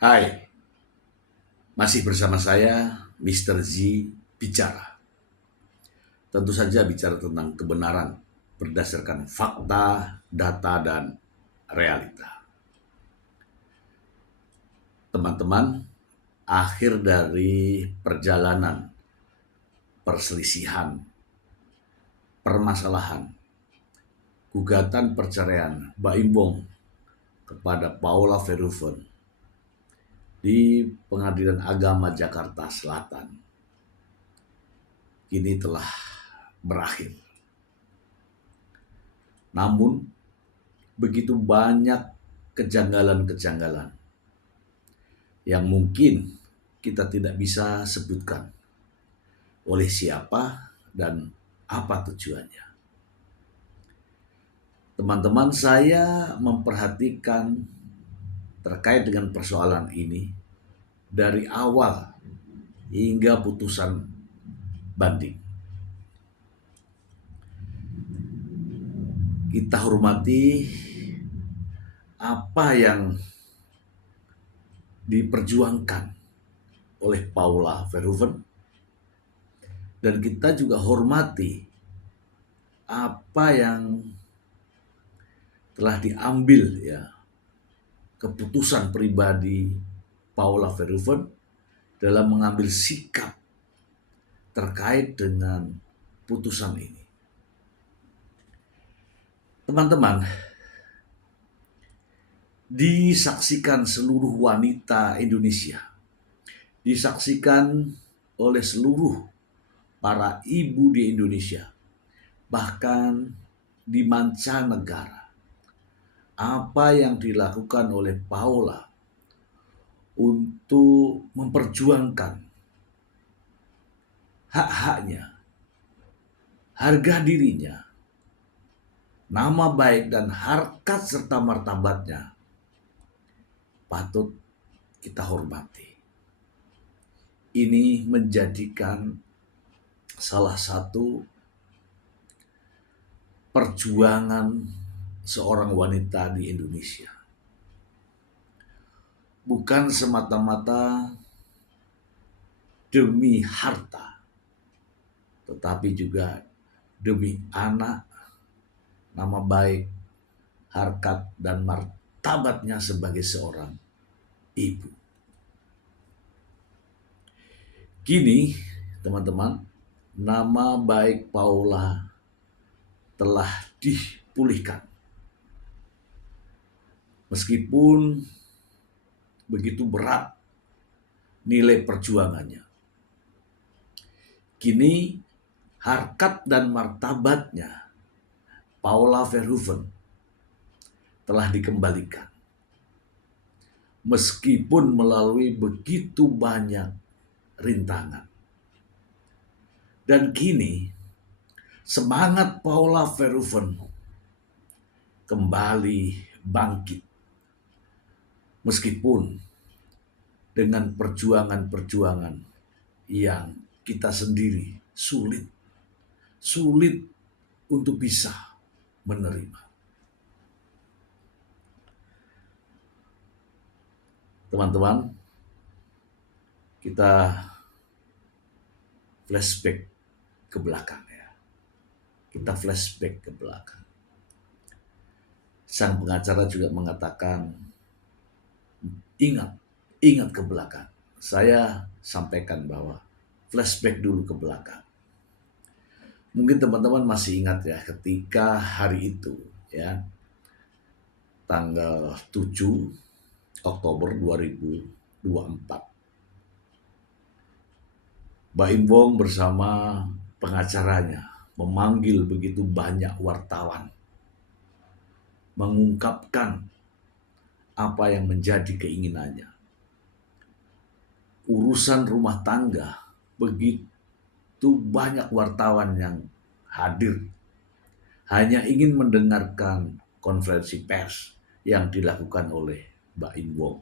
Hai, masih bersama saya, Mr. Z, bicara. Tentu saja bicara tentang kebenaran berdasarkan fakta, data, dan realita. Teman-teman, akhir dari perjalanan perselisihan, permasalahan, gugatan perceraian Baim Wong kepada Paula Verhoeven di Pengadilan Agama Jakarta Selatan kini telah berakhir. Namun, begitu banyak kejanggalan-kejanggalan yang mungkin kita tidak bisa sebutkan oleh siapa dan apa tujuannya. Teman-teman, saya memperhatikan terkait dengan persoalan ini dari awal hingga putusan banding. Kita hormati apa yang diperjuangkan oleh Paula Verhoeven, dan kita juga hormati apa yang telah diambil keputusan pribadi Paula Verhoeven dalam mengambil sikap terkait dengan putusan ini. Teman-teman, disaksikan seluruh wanita Indonesia, disaksikan oleh seluruh para ibu di Indonesia, bahkan di mancanegara, apa yang dilakukan oleh Paula untuk memperjuangkan hak-haknya, harga dirinya, nama baik dan harkat serta martabatnya patut kita hormati. Ini menjadikan salah satu perjuangan seorang wanita di Indonesia. Bukan semata-mata demi harta, tetapi juga demi anak, nama baik, harkat, dan martabatnya sebagai seorang ibu. Kini, teman-teman, nama baik Paula telah dipulihkan. Meskipun begitu berat nilai perjuangannya, kini harkat dan martabatnya Paula Verhoeven telah dikembalikan. Meskipun melalui begitu banyak rintangan. Dan kini semangat Paula Verhoeven kembali bangkit. Meskipun dengan perjuangan-perjuangan yang kita sendiri sulit untuk bisa menerima. Teman-teman, kita flashback ke belakang ya. Kita flashback ke belakang. Sang pengacara juga mengatakan, ingat ke belakang. Saya sampaikan bahwa flashback dulu ke belakang. Mungkin teman-teman masih ingat ya, ketika hari itu ya, tanggal 7 Oktober 2024. Baim Wong bersama pengacaranya memanggil begitu banyak wartawan, mengungkapkan apa yang menjadi keinginannya. Urusan rumah tangga, begitu banyak wartawan yang hadir, hanya ingin mendengarkan konferensi pers yang dilakukan oleh Baim Wong.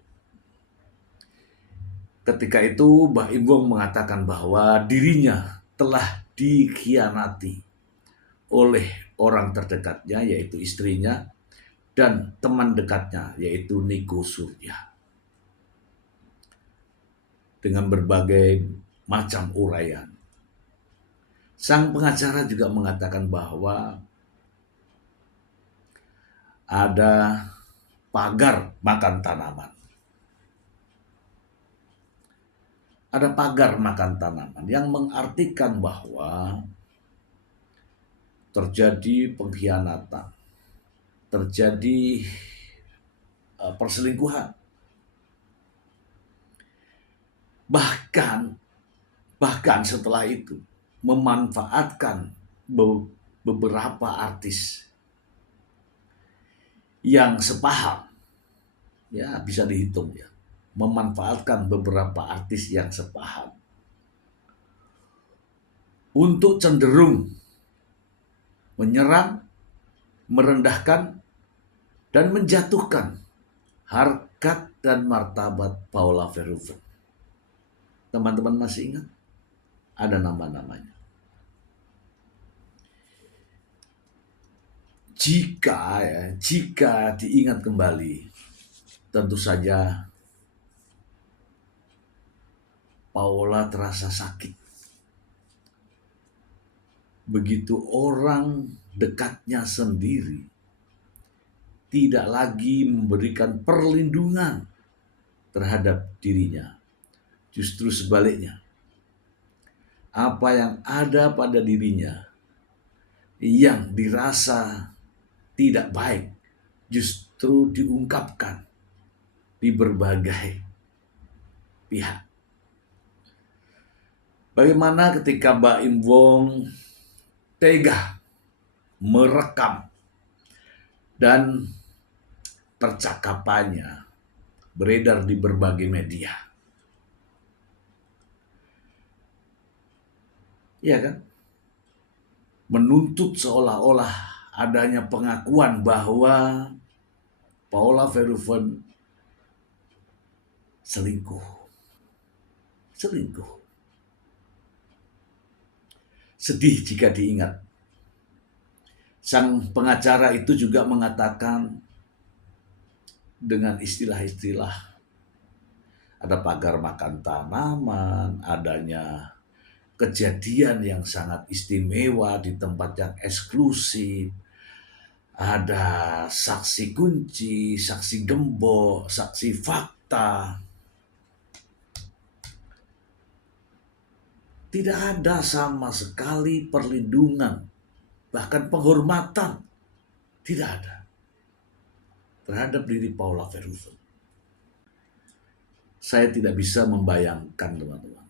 Ketika itu Baim Wong mengatakan bahwa dirinya telah dikhianati oleh orang terdekatnya, yaitu istrinya, dan teman dekatnya, yaitu Niko Surya. dengan berbagai macam uraian. Sang pengacara juga mengatakan bahwa ada pagar makan tanaman. Ada pagar makan tanaman yang mengartikan bahwa terjadi pengkhianatan, terjadi perselingkuhan. Bahkan setelah itu memanfaatkan beberapa artis yang sepaham, ya bisa dihitung ya, memanfaatkan beberapa artis yang sepaham untuk cenderung menyerang, merendahkan, dan menjatuhkan harkat dan martabat Paula Verhoeven. Teman-teman masih ingat? Ada nama-namanya. Jika diingat kembali, tentu saja Paula terasa sakit. Begitu orang dekatnya sendiri tidak lagi memberikan perlindungan terhadap dirinya. Justru sebaliknya, apa yang ada pada dirinya yang dirasa tidak baik justru diungkapkan di berbagai pihak. Bagaimana ketika Baim Wong tega merekam dan percakapannya beredar di berbagai media. Ya kan? Menuntut seolah-olah adanya pengakuan bahwa Paula Verhoeven selingkuh. Sedih jika diingat. Sang pengacara itu juga mengatakan dengan istilah-istilah, ada pagar makan tanaman, adanya kejadian yang sangat istimewa di tempat yang eksklusif, ada saksi kunci, saksi gembok, saksi fakta. Tidak ada sama sekali perlindungan, bahkan penghormatan tidak ada terhadap diri Paula Verhoeven. Saya tidak bisa membayangkan, teman-teman,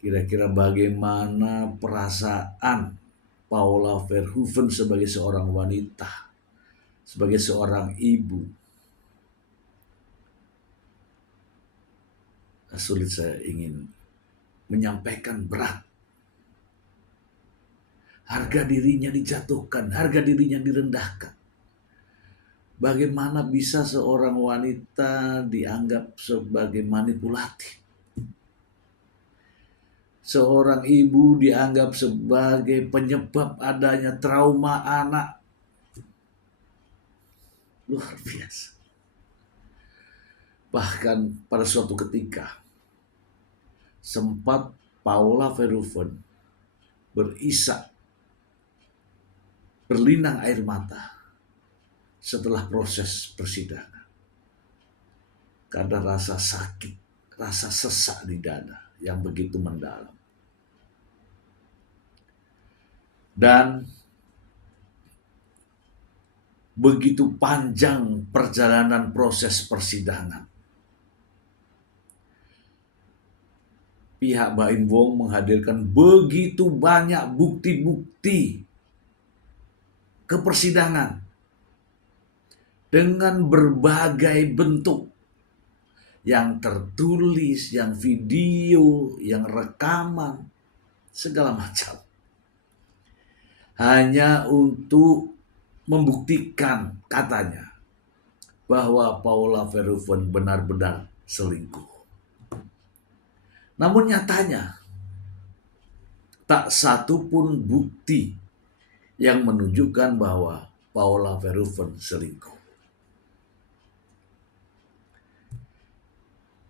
kira-kira bagaimana perasaan Paula Verhoeven sebagai seorang wanita, sebagai seorang ibu. Sulit saya ingin menyampaikan, berat. Harga dirinya dijatuhkan, harga dirinya direndahkan. Bagaimana bisa seorang wanita dianggap sebagai manipulatif? Seorang ibu dianggap sebagai penyebab adanya trauma anak. Luar biasa. Bahkan pada suatu ketika, sempat Paula Verhoeven berisak, berlinang air mata setelah proses persidangan. Karena rasa sakit, rasa sesak di dada yang begitu mendalam. Dan begitu panjang perjalanan proses persidangan. Pihak Baim Wong menghadirkan begitu banyak bukti-bukti ke persidangan dengan berbagai bentuk, yang tertulis, yang video, yang rekaman, segala macam. Hanya untuk membuktikan, katanya, bahwa Paula Verhoeven benar-benar selingkuh. Namun nyatanya, tak satu pun bukti yang menunjukkan bahwa Paula Verhoeven selingkuh.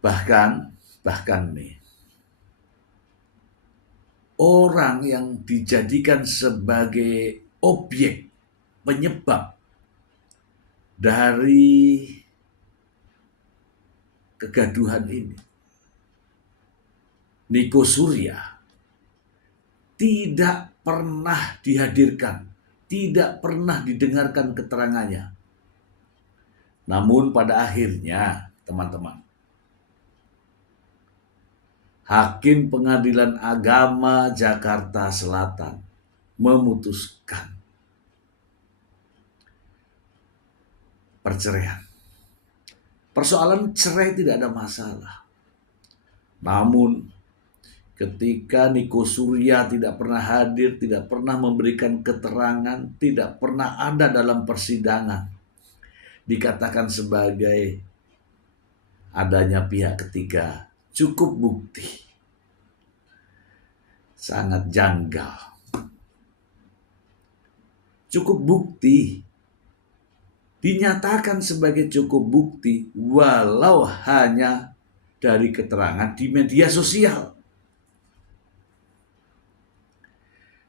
Bahkan Bahkan nih, orang yang dijadikan sebagai objek penyebab dari kegaduhan ini, Niko Surya, tidak pernah dihadirkan, tidak pernah didengarkan keterangannya. Namun pada akhirnya, teman-teman, Hakim Pengadilan Agama Jakarta Selatan memutuskan perceraian. Persoalan cerai tidak ada masalah. Namun ketika Niko Surya tidak pernah hadir, tidak pernah memberikan keterangan, tidak pernah ada dalam persidangan, dikatakan sebagai adanya pihak ketiga, cukup bukti. Sangat janggal. Cukup bukti. Dinyatakan sebagai cukup bukti walau hanya dari keterangan di media sosial.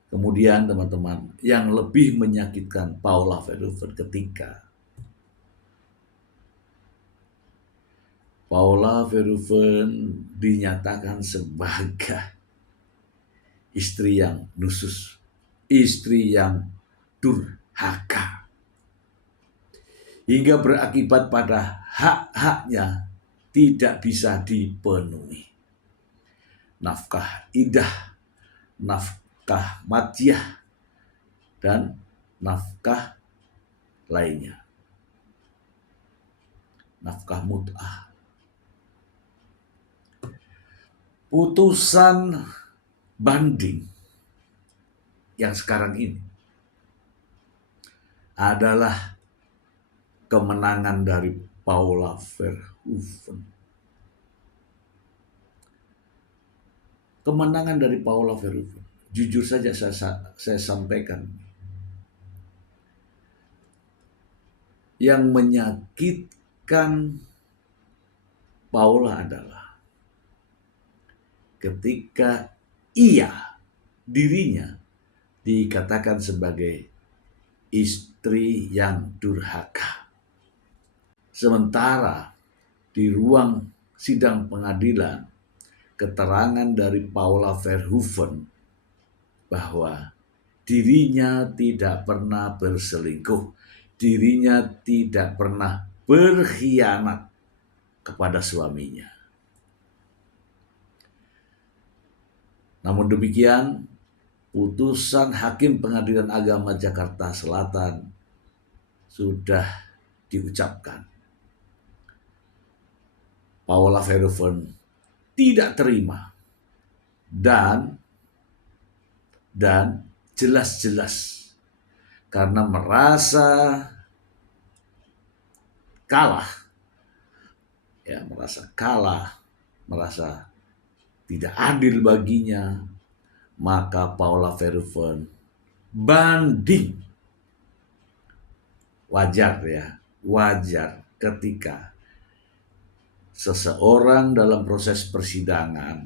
Kemudian teman-teman, yang lebih menyakitkan Paula Verhoeven ketika Paula Verhoeven dinyatakan sebagai istri yang nusus, istri yang durhaka, hingga berakibat pada hak-haknya tidak bisa dipenuhi. Nafkah idah, nafkah madyah, dan nafkah lainnya. Nafkah mut'ah. Putusan banding yang sekarang ini adalah kemenangan dari Paula Verhoeven. Kemenangan dari Paula Verhoeven. Jujur saja saya sampaikan. Yang menyakitkan Paula adalah ketika dirinya dikatakan sebagai istri yang durhaka. Sementara di ruang sidang pengadilan, keterangan dari Paula Verhoeven bahwa dirinya tidak pernah berselingkuh, dirinya tidak pernah berkhianat kepada suaminya. Namun demikian, putusan Hakim Pengadilan Agama Jakarta Selatan sudah diucapkan. Paula Verhoeven tidak terima dan jelas-jelas karena merasa kalah, merasa tidak adil baginya, maka Paula Verhoeven banding. Wajar ketika seseorang dalam proses persidangan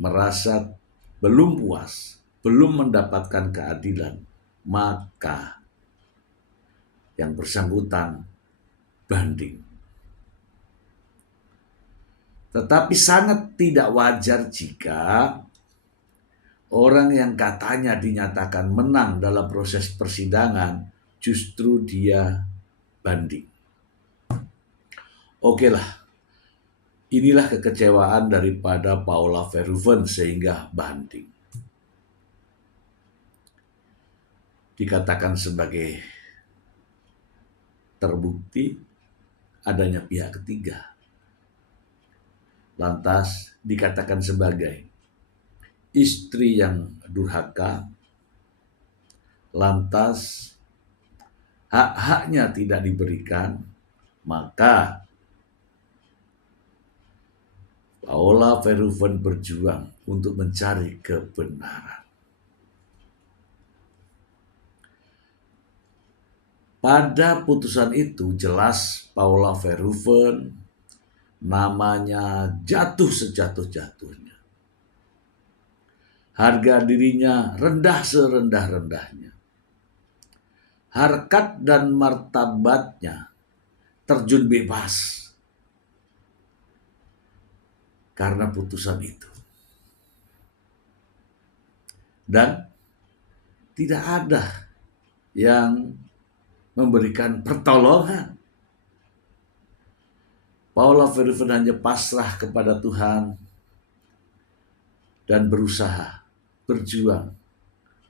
merasa belum puas, belum mendapatkan keadilan, maka yang bersangkutan banding. Tetapi sangat tidak wajar jika orang yang katanya dinyatakan menang dalam proses persidangan justru dia banding. Oke lah, inilah kekecewaan daripada Paula Verhoeven sehingga banding. Dikatakan sebagai terbukti adanya pihak ketiga. Lantas dikatakan sebagai istri yang durhaka, lantas hak-haknya tidak diberikan, maka Paula Verhoeven berjuang untuk mencari kebenaran. Pada putusan itu jelas Paula Verhoeven namanya jatuh sejatuh-jatuhnya. Harga dirinya rendah serendah-rendahnya. Harkat dan martabatnya terjun bebas karena putusan itu. Dan tidak ada yang memberikan pertolongan. Paulus Verhoeven hanya pasrah kepada Tuhan dan berusaha berjuang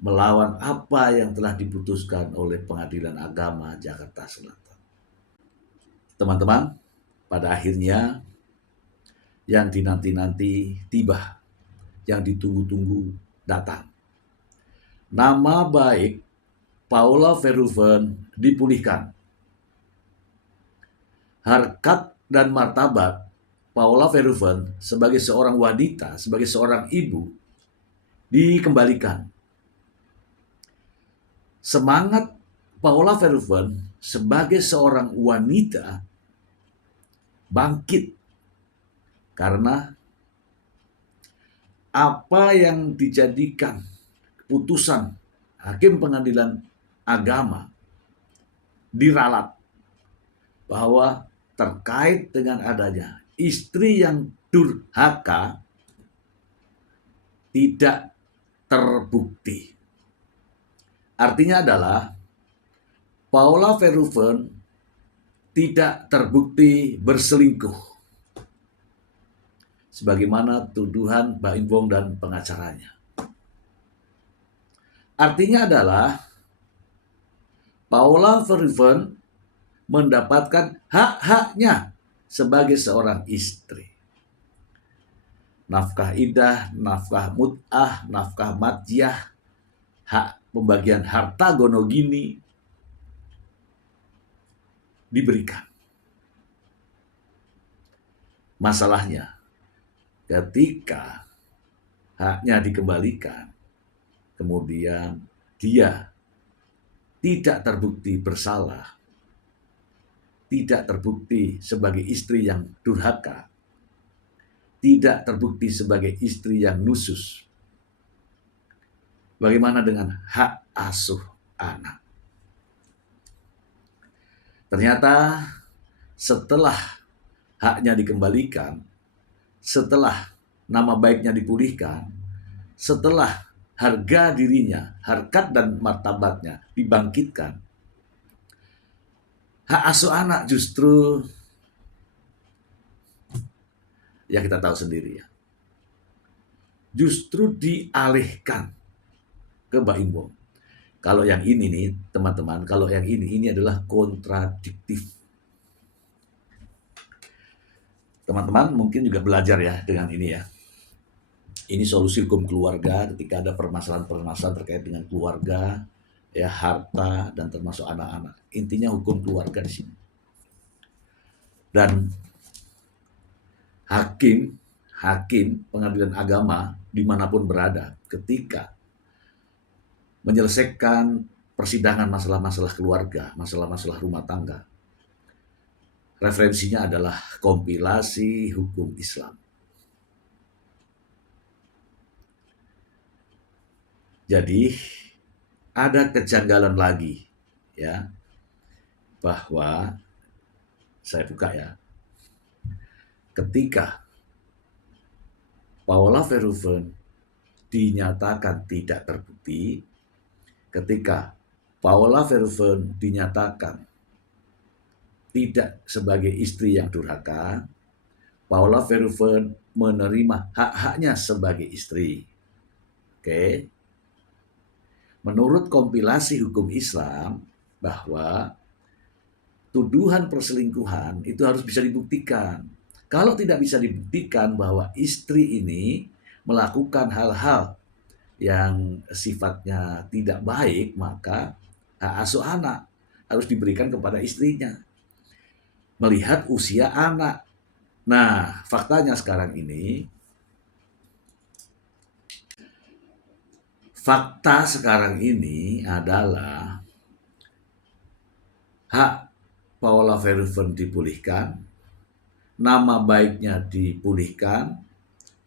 melawan apa yang telah diputuskan oleh Pengadilan Agama Jakarta Selatan. Teman-teman, pada akhirnya yang dinanti-nanti tiba, yang ditunggu-tunggu datang. Nama baik Paulus Verhoeven dipulihkan. Harkat dan martabat Paulus Verhoeven sebagai seorang wanita, sebagai seorang ibu dikembalikan. Semangat Paulus Verhoeven sebagai seorang wanita bangkit karena apa yang dijadikan putusan hakim pengadilan agama diralat bahwa terkait dengan adanya istri yang durhaka tidak terbukti. Artinya adalah Paulus Verhoeven tidak terbukti berselingkuh sebagaimana tuduhan Mbak Imbong dan pengacaranya. Artinya adalah Paulus Verhoeven mendapatkan hak-haknya sebagai seorang istri. Nafkah idah, nafkah mut'ah, nafkah madjah, hak pembagian harta gonogini diberikan. Masalahnya, ketika haknya dikembalikan, kemudian dia tidak terbukti bersalah, tidak terbukti sebagai istri yang durhaka, tidak terbukti sebagai istri yang nusus. Bagaimana dengan hak asuh anak? Ternyata setelah haknya dikembalikan, setelah nama baiknya dipulihkan, setelah harga dirinya, harkat dan martabatnya dibangkitkan, hak asuh anak justru ya kita tahu sendiri ya, justru dialihkan ke Mbak Imbong. Kalau yang ini nih teman-teman, kalau yang ini adalah kontradiktif. Teman-teman mungkin juga belajar ya dengan ini ya. Ini solusi hukum keluarga ketika ada permasalahan-permasalahan terkait dengan keluarga, ya harta dan termasuk anak-anak. Intinya hukum keluarga di sini. Dan hakim pengadilan agama dimanapun berada ketika menyelesaikan persidangan masalah-masalah keluarga, masalah-masalah rumah tangga, referensinya adalah kompilasi hukum Islam. Jadi ada kejanggalan lagi ya, bahwa saya buka ya, ketika Paulus Verhoeven dinyatakan tidak terbukti, ketika Paulus Verhoeven dinyatakan tidak sebagai istri yang durhaka, Paulus Verhoeven menerima hak-haknya sebagai istri. Oke. Menurut kompilasi hukum Islam bahwa tuduhan perselingkuhan itu harus bisa dibuktikan. Kalau tidak bisa dibuktikan bahwa istri ini melakukan hal-hal yang sifatnya tidak baik, maka hak asuh anak harus diberikan kepada istrinya. Melihat usia anak. Nah, faktanya sekarang ini, adalah hak Paulus Verhoeven dipulihkan, nama baiknya dipulihkan,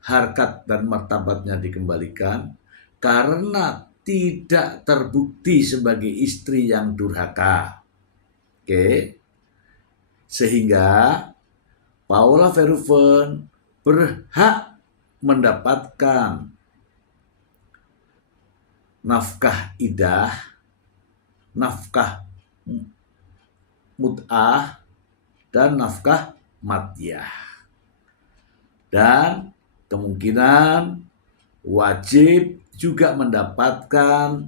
harkat dan martabatnya dikembalikan, karena tidak terbukti sebagai istri yang durhaka. Oke, sehingga Paula Verhoeven berhak mendapatkan nafkah idah, nafkah mut'ah, dan nafkah madyah. Dan kemungkinan wajib juga mendapatkan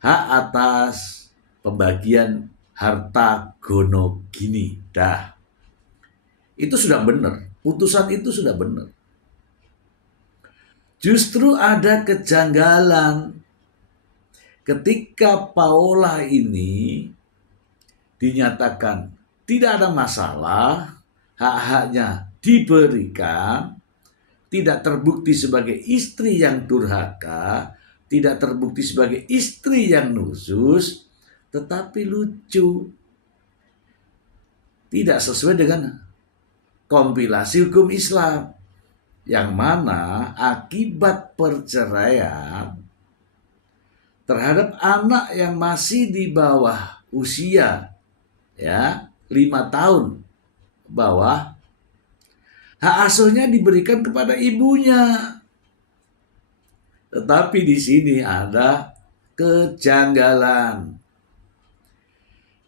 hak atas pembagian harta gono gini. Dah, itu sudah benar. Putusan itu sudah benar. Justru ada kejanggalan ketika Paula ini dinyatakan tidak ada masalah, hak-haknya diberikan, tidak terbukti sebagai istri yang durhaka, tidak terbukti sebagai istri yang nusus, tetapi lucu, tidak sesuai dengan kompilasi hukum Islam, yang mana akibat perceraian terhadap anak yang masih di bawah usia 5 tahun bawah, hak asuhnya diberikan kepada ibunya. Tetapi di sini ada kejanggalan.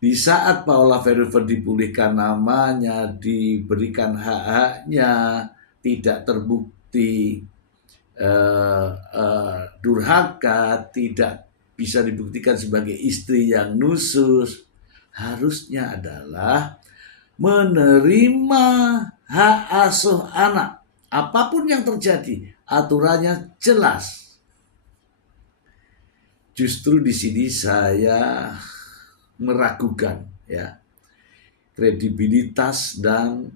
Di saat Paula Verhoeven dipulihkan namanya, diberikan hak-haknya, tidak terbukti durhaka, tidak bisa dibuktikan sebagai istri yang nusus, harusnya adalah menerima hak asuh anak. Apapun yang terjadi, aturannya jelas. Justru di sini saya meragukan kredibilitas dan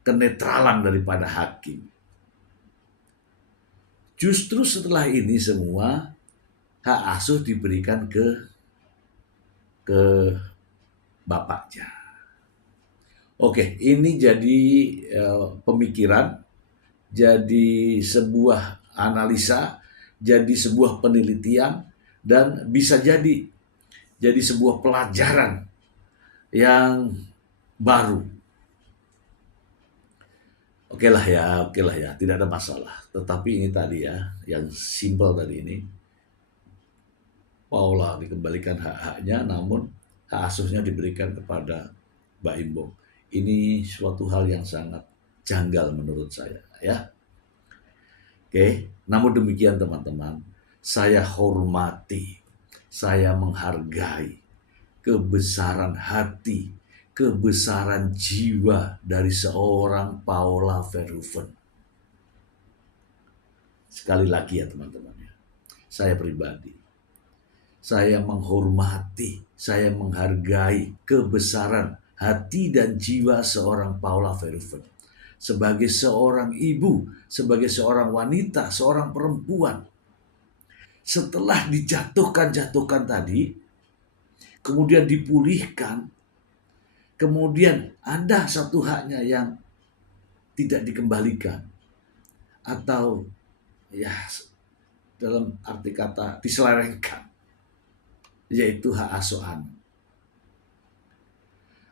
kenetralan daripada hakim. Justru setelah ini semua hak asuh diberikan ke bapaknya. Oke, ini jadi pemikiran, jadi sebuah analisa, jadi sebuah penelitian, dan bisa jadi sebuah pelajaran yang baru. Oke lah ya, tidak ada masalah. Tetapi ini tadi ya, yang simpel tadi ini, Paula dikembalikan hak-haknya, namun hak asuhnya diberikan kepada Mbak Imbong. Ini suatu hal yang sangat janggal menurut saya ya. Oke, namun demikian teman-teman, saya hormati, saya menghargai kebesaran hati, kebesaran jiwa dari seorang Paula Verhoeven. Sekali lagi ya teman-teman, saya pribadi, saya menghormati, saya menghargai kebesaran hati dan jiwa seorang Paula Verhoeven. Sebagai seorang ibu, sebagai seorang wanita, seorang perempuan, setelah dijatuhkan tadi, kemudian dipulihkan, kemudian ada satu haknya yang tidak dikembalikan, atau ya dalam arti kata diselewengkan, yaitu hak asuh anak.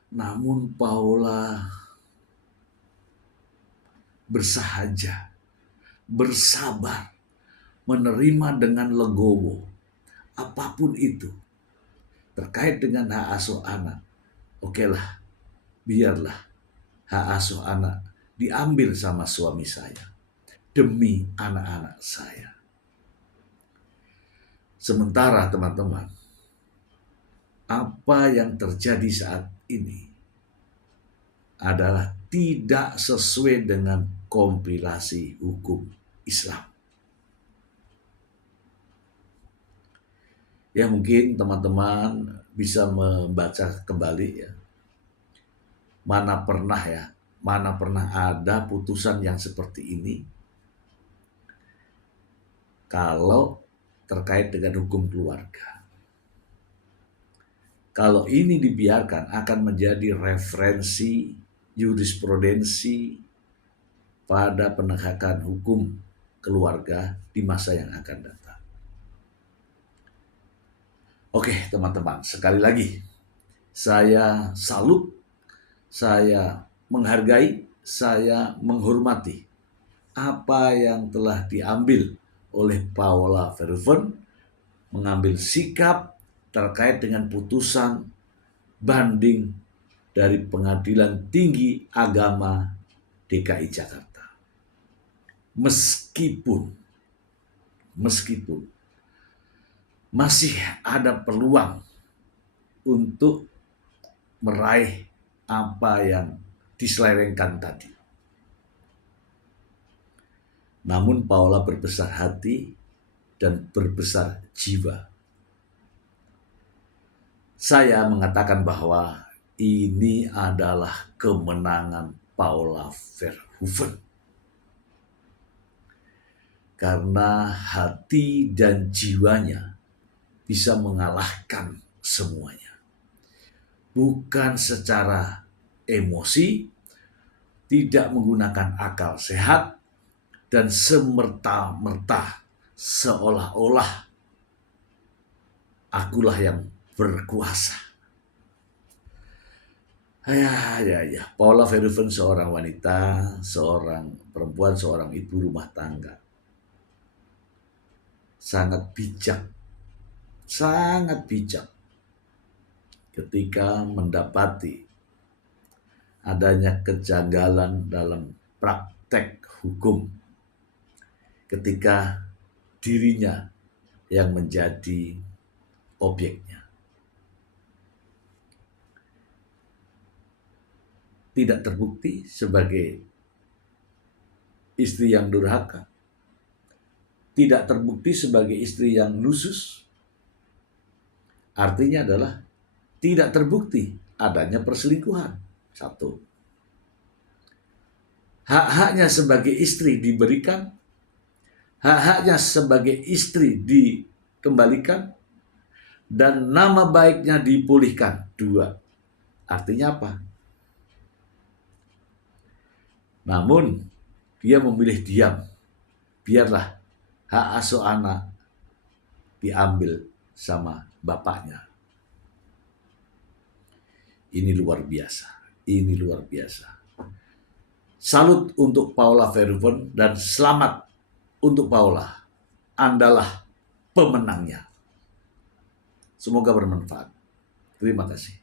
Namun Paula bersahaja, bersabar, menerima dengan legowo apapun itu terkait dengan hak asuh anak. Oke lah, biarlah hak asuh anak diambil sama suami saya demi anak-anak saya. Sementara teman-teman, apa yang terjadi saat ini adalah tidak sesuai dengan kompilasi hukum Islam. Ya mungkin teman-teman bisa membaca kembali ya. Mana pernah ada putusan yang seperti ini kalau terkait dengan hukum keluarga. Kalau ini dibiarkan akan menjadi referensi jurisprudensi pada penegakan hukum keluarga di masa yang akan datang. Oke, teman-teman, sekali lagi saya salut, saya menghargai, saya menghormati apa yang telah diambil oleh Paula Verhoeven, mengambil sikap terkait dengan putusan banding dari Pengadilan Tinggi Agama DKI Jakarta. Meskipun masih ada peluang untuk meraih apa yang diselewengkan tadi. Namun Paula berbesar hati dan berbesar jiwa. Saya mengatakan bahwa ini adalah kemenangan Paula Verhoeven. Karena hati dan jiwanya bisa mengalahkan semuanya. Bukan secara emosi, tidak menggunakan akal sehat, dan semerta-merta seolah-olah akulah yang berkuasa. Ya. Paula Verhoeven seorang wanita, seorang perempuan, seorang ibu rumah tangga. Sangat bijak ketika mendapati adanya kejanggalan dalam praktek hukum ketika dirinya yang menjadi objeknya. Tidak terbukti sebagai istri yang durhaka, tidak terbukti sebagai istri yang nusus. Artinya adalah tidak terbukti adanya perselingkuhan. Satu. Hak-haknya sebagai istri diberikan, hak-haknya sebagai istri dikembalikan, dan nama baiknya dipulihkan. Dua. Artinya apa? Namun dia memilih diam. Biarlah hak asuh anak diambil sama bapaknya. Ini luar biasa. Salut untuk Paula Verhoeven dan selamat untuk Paula. Andalah pemenangnya. Semoga bermanfaat. Terima kasih.